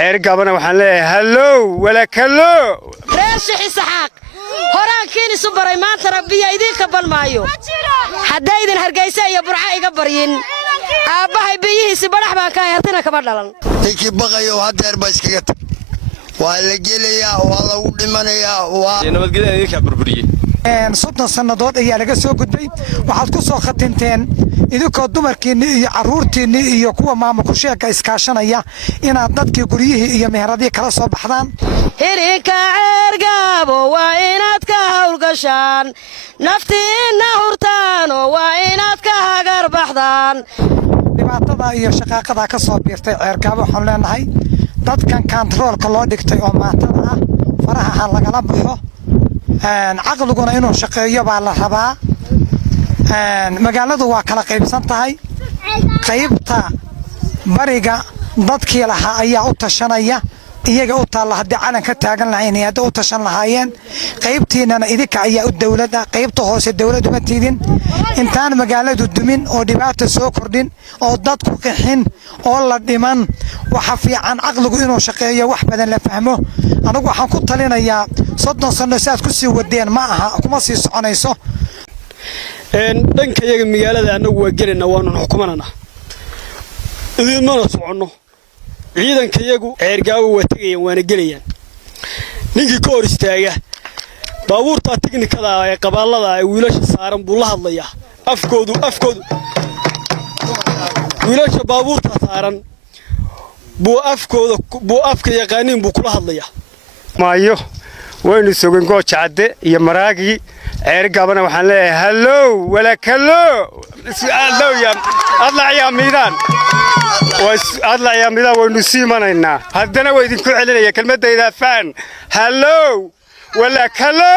ceergaabana waxaan leeyahay hallow wala kallo reeshixi saxaaq horaankiin isu baray maanta rabbiya idinka balmaayo haddaydin hargeysa iyo burca iga baryin aabbahay biyihiisi badhax baan ka hayartina kama dhalan ninkii baqayo hadeer ba iskaga tag waa la gelayaa waa lagu dhimanayaa waa nabadgelyo idinka burburiyay 30 sanadood ayaa laga soo gudbay waxaad ku soo khatinteen idinkoo dumarkiinni iyo carruurtiinni iyo kuwa maamulka sheeka iskaashanaya inaad dadkii guryihii iyo meheradii kala soo baxdaan hirinka ceergaabo waa inaad ka hawlgashaan naftiinna hurtaan oo waa inaad ka hagar baxdaan dhibaatada iyo shaqaaqada ka soo biirtay ceergaabo waxaan leenahay dadkan kantaroolka loo dhigtay oo maatada ah faraha ha lagala baxo caqliguna inuu shaqeeyo baa la rabaa magaaladu waa kala qaybsan tahay qaybta bariga dadkii lahaa ayaa u tashanaya iyaga u taalla haddii calan ka taagan lahayn iyo haddii u tashan lahaayeen qaybtiinana idinka ayaa u dawladda qaybta hoose dawladdu ma tiidin intaan magaaladu dumin oo dhibaata soo kordhin oo dadku qixin oo la dhiman waxa fiican caqligu inuu shaqeeyo wax badan la fahmo anigu waxaan ku talinayaa 30 sano saad ku sii wadeen ma aha kuma sii soconayso dhanka iyaga magaalada anagu waa gelina waanu xukumanana idinmana soconno ciidanka iyagu ceergaabo waa tagayaan waana gelayaan ninkii ka hor istaaga baabuurta tiknikada ee qabaallada ee wiilasha saaran buu la hadlayaa afkoodu wiilasha baabuurta saaran buu afka yaqaaniin buu kula hadlayaa maayo waynu sugin gooja cadde iyo maraagii ceergaabana waxaan leeyahay hallow wala kallo adlaciyaa miidaan waynu sii imanaynaa haddana waa idinku celinaya kelmaddayda faan hallow wala kallo